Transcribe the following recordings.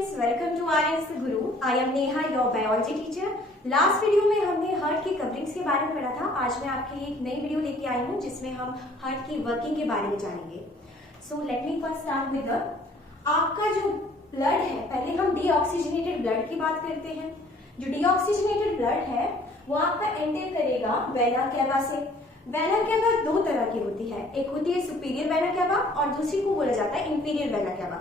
students, welcome to RS Guru. I am Neha, your biology teacher. Last video में हमने heart की coverings के बारे में पढ़ा था. आज मैं आपके लिए एक नई वीडियो लेके आई हूँ जिसमें हम हार्ट की वर्किंग के बारे में जानेंगे. So let me first start with आपका जो ब्लड है, पहले हम डीऑक्सीजनेटेड ब्लड की बात करते हैं. जो डीऑक्सीजनेटेड ब्लड है वो आपका एंटर करेगा वेना कैवा से. वेना कैवा दो तरह की होती है, एक होती है सुपीरियर वेना कैवा और दूसरी को बोला जाता है इंफीरियर वेना कैवा.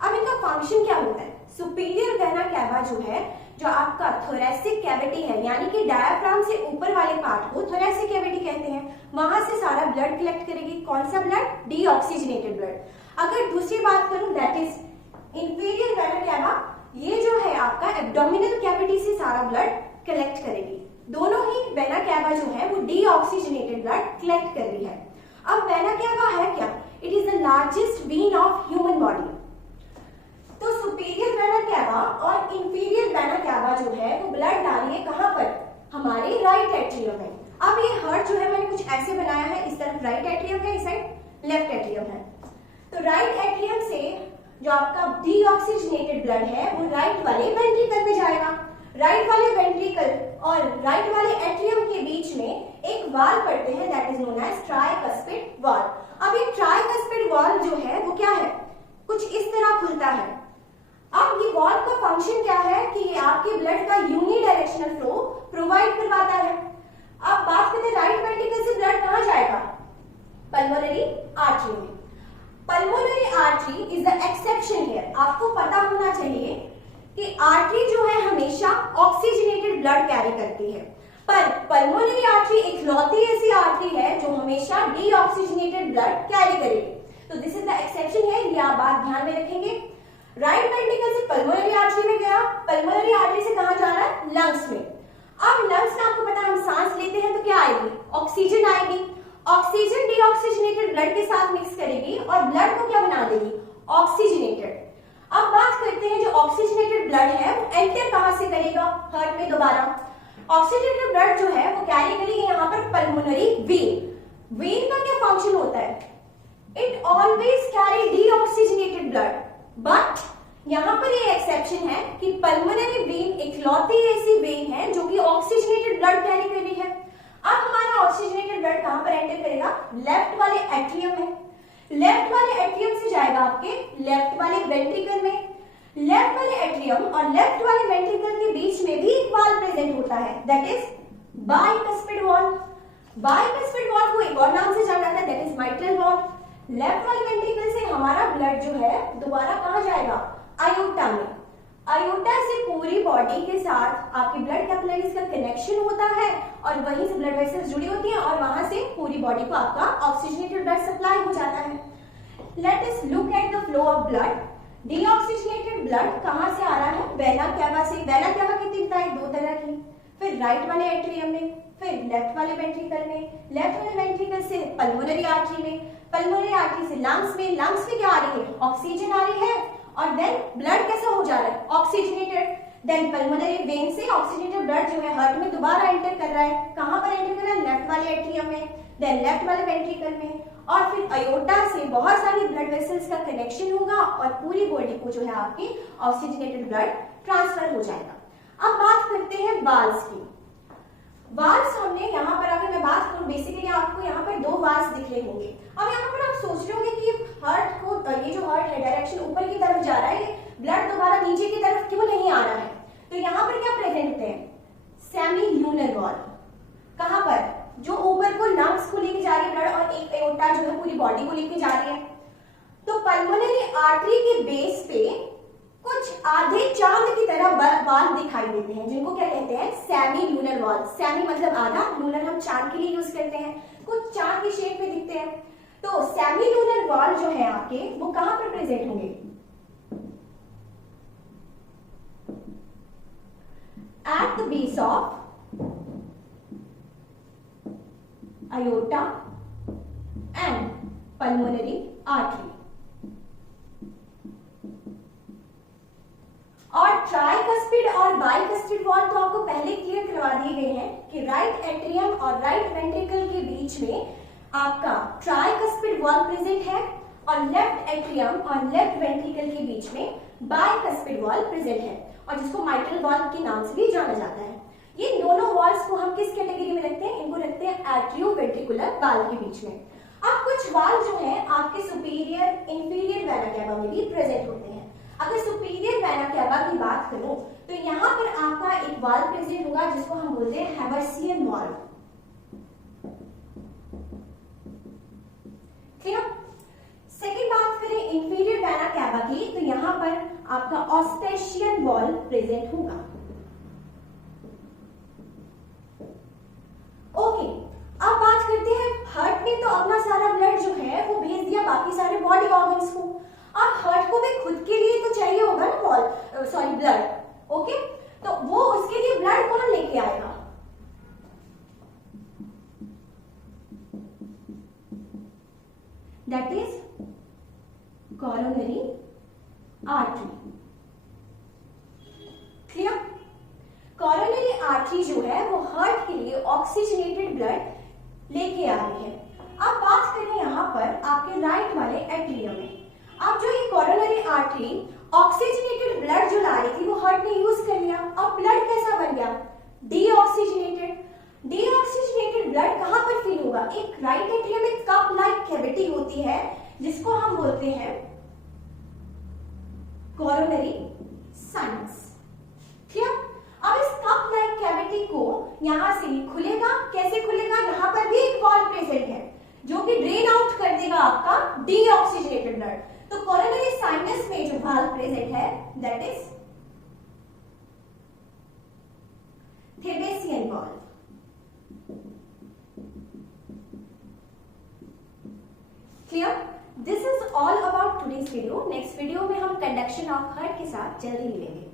अब इनका फंक्शन क्या होता है? सुपीरियर वेना कैवा जो है, जो आपका थोरेसिक कैविटी है, यानी कि डायाफ्राम से ऊपर वाले पार्ट को थोरेसिक कैविटी कहते हैं, वहां से सारा ब्लड कलेक्ट करेगी. कौन सा ब्लड? Deoxygenated blood. अगर दूसरी बात करूं, that is inferior vena cava, ये जो है आपका एब्डोमिनल कैविटी से सारा ब्लड कलेक्ट करेगी. दोनों ही वेना कैवा जो है वो डीऑक्सीजनेटेड ब्लड कलेक्ट कर रही है. अब वेना कैवा है क्या? It is the largest when of human body. तो सुपीरियर वेना कैवा और इंफीरियर वेना कैवा जो है वो ब्लड डाल रही है कहां पर? हमारे राइट एट्रियम में. अब ये हार्ट जो है मैंने कुछ ऐसे बनाया है, इस तरफ राइट एट्रियम है, इस साइड लेफ्ट एट्रियम है. तो राइट एट्रियम से जो आपका डीऑक्सीजनेटेड ब्लड है वो राइट वाले वेंट्रिकल में जाएगा. राइट वाले वेंट्रिकल और राइट वाले एट्रियम के बीच में एक वाल्व पड़ते हैं, that is known as tricuspid valve. अब ये ट्राइकस्पिड वाल्व जो है वो क्या है? कुछ इस तरह खुलता है. अब ये वाल्व का फंक्शन क्या है कि ये आपके ब्लड का यूनिडायरेक्शनल फ्लो प्रोवाइड करवाता है. अब बात करते हैं राइट वेंट्रिकल से ब्लड कहां जाएगा? पल्मोनरी आर्टरी में. Pulmonary artery is the exception here. आपको पता होना चाहिए कि आर्टरी जो है हमेशा ऑक्सीजनेटेड ब्लड कैरी करती है, पर पल्मोनरी आर्टरी इकलौती ऐसी आर्टरी है जो हमेशा डीऑक्सीजनेटेड ब्लड कैरी करेगी. तो दिस इज द एक्सेप्शन है, ये आप बात ध्यान में रखेंगे. राइट वेंट्रिकल से पल्मोनरी आर्टरी में गया, पल्मोनरी आर्टरी से कहां जा रहा है? लंग्स में. अब लंग्स में आपको पता है हम सांस लेते हैं तो क्या आएगी? ऑक्सीजन आएगी. ऑक्सीजन डीऑक्सीजनेटेड ब्लड के साथ मिक्स करेगी और ब्लड को क्या बना देगी? ऑक्सीजनेटेड. अब बात करते हैं जो ऑक्सीजनेटेड ब्लड है वो एंटर कहां से करेगा? हार्ट में दोबारा. ऑक्सीजनेटेड ब्लड जो है वो कैरी करेगी यहाँ पर पल्मोनरी वेन. वेन का क्या फंक्शन होता है? It always carry deoxygenated blood, but यहाँ पर ये एक्सेप्शन है कि पल्मोनरी वेन इकलौती ऐसी वेन है जो कि ऑक्सीजनेटेड ब्लड कैरी कर रही है. अब हमारा ऑक्सीजनेटेड ब्लड कहां पर एंटर करेगा? लेफ्ट वाले एट्रियम में. लेफ्ट वाले एट्रियम से जाएगा आपके लेफ्ट वाले वेंट्रिकल में. लेफ्ट वाले एट्रियम और लेफ्ट वाले वेंट्रिकल के बीच में भी एक वाल्व प्रेजेंट होता है, that is bicuspid valve. Bicuspid valve को एक और नाम से जाना जाता है, that is mitral valve. Left वाले वेंट्रिकल से हमारा ब्लड जो है दोबारा कहां जाएगा? आयोटा में. आयोटा से पूरी बॉडी के साथ आपके ब्लड कैपिलरीज का कनेक्शन होता है और वहीं से ब्लड वेसल्स जुड़ी होती हैं और वहां से पूरी बॉडी को आपका ऑक्सीजनेटेड ब्लड सप्लाई हो जाता है. Let us look at the flow of blood. Deoxygenated blood कहां से आ रहा है? वेना कैवा से. वेना कैवा कितनी बताई? दो तरह की. फिर राइट वाले एट्रियम में, फिर लेफ्ट वाले वेंट्रिकल में. लेफ्ट वाले वेंट्रिकल से पल्मोनरी आर्टरी में, पल्मोनरी आर्टरी से लंग्स में. लंग्स में क्या आ रही है? ऑक्सीजन आ रही है और देन ब्लड कैसा हो जा रहा है? ऑक्सीजनेटेड. देन पल्मोनरी वेन से ऑक्सीजनेटेड ब्लड जो है हार्ट में दोबारा एंटर कर रहा है. कहां पर एंटर कर रहा है? लेफ्ट वाले एट्रियम में, देन लेफ्ट वाले वेंट्रिकल में, और फिर अयोटा से बहुत सारी ब्लड वेसल्स का कनेक्शन होगा और पूरी बॉडी को जो है आपकी ऑक्सीजनेटेड ब्लड ट्रांसफर हो जाएगा. अब बात करते हैं वाल्व्स की. वाल्व्स हमने यहाँ पर, अगर मैं बात करूं, बेसिकली आपको यहाँ पर दो वाल्व्स दिख रहे होंगे. अब यहाँ पर आप सोच रहे होंगे कि हार्ट को, ये जो हार्ट है डायरेक्शन ऊपर की तरफ जा रहा है, ये ब्लड दोबारा नीचे की तरफ क्यों नहीं आ रहा है? तो यहाँ पर क्या प्रेजेंट होते हैं? Semi lunar valve. कहां पर? जो ऊपर को लंग्स को लेके जा रही है ब्लड और एक एओर्टा जो है पूरी बॉडी को लेके जा रही है. तो पल्मोनरी आर्टरी के बेस पे कुछ आधे चांद की तरह वाल्व दिखाई देते हैं, जिनको क्या कहते हैं? Semi lunar valve. सेमी मतलब आधा, लूनर हम चांद के लिए यूज करते हैं. कुछ चांद की शेप में दिखते हैं. तो सेमी लूनर वाल्व जो है आपके, वो कहां पर प्रेजेंट होंगे? At the base of aorta and pulmonary artery. और ट्राइकस्पिड और बाइकस्पिड वाल्व तो आपको पहले क्लियर करवा दिए गए हैं कि राइट एट्रियम और राइट वेंट्रिकल के बीच में आपका ट्राइकस्पिड वाल्व प्रेजेंट है और लेफ्ट एट्रियम और लेफ्ट वेंट्रिकल के बीच में बाइकस्पिड वॉल्व प्रेजेंट है और जिसको माइट्रल वॉल्व के नाम से भी जाना जाता है। ये दोनों वॉल्व्स को हम किस कैटेगरी में रखते हैं? इनको रखते हैं एट्रियोवेंट्रिकुलर वाल्व के बीच में। अब कुछ वाल्व जो है आपके सुपीरियर इंफीरियर वेना कैवा में भी प्रेजेंट होते हैं। अगर सुपीरियर वेना कैवा की बात करूं तो यहाँ पर आपका एक वाल्व प्रेजेंट होगा जिसको हम बोलते हैं हेबर्सियन वाल्व। क्लियर? सेकेंड बात करें इंफीरियर वेना कैवा की तो यहाँ पर आपका ऑस्टेशियन वाल्व प्रेजेंट होगा। ओके, अब बात करते हैं हार्ट ने तो अपना सारा ब्लड जो है वो भेज दिया बाकी सारे बॉडी ऑर्गन्स को। अब हार्ट को भी खुद के लिए तो चाहिए होगा ना ब्लड। ओके, तो वो उसके लिए ब्लड कौन लेके आएगा? That is coronary artery. Clear? Coronary artery जो है वो हार्ट के लिए ऑक्सीजनेटेड ब्लड लेके आ रही है। अब बात करें यहाँ पर आपके राइट वाले एट्रियम में। अब जो ये कोरोनरी आर्टरी ऑक्सीजनेटेड ब्लड जो ला रही थी वो हार्ट ने यूज कर लिया। अब ब्लड कैसा बन गया? डीऑक्सीजनेटेड। डीऑक्सीजनेटेड ब्लड कहां पर फील होगा? एक राइट एट्रियम में कप लाइक कैविटी होती है जिसको हम बोलते हैं कोरोनरी साइनस। क्लियर? अब इस कप लाइक कैविटी को यहां से खुलेगा। कैसे खुलेगा? यहां पर भी एक वॉल्व प्रेजेंट है जो कि ड्रेन आउट कर देगा आपका डीऑक्सीजनेटेड ब्लड। तो कोरोनरी साइनस में जो वाल्व प्रेजेंट है that is Thebesian valve. Clear? This is all about today's video. Next video में हम कंडक्शन ऑफ हार्ट के साथ जल्दी मिलेंगे।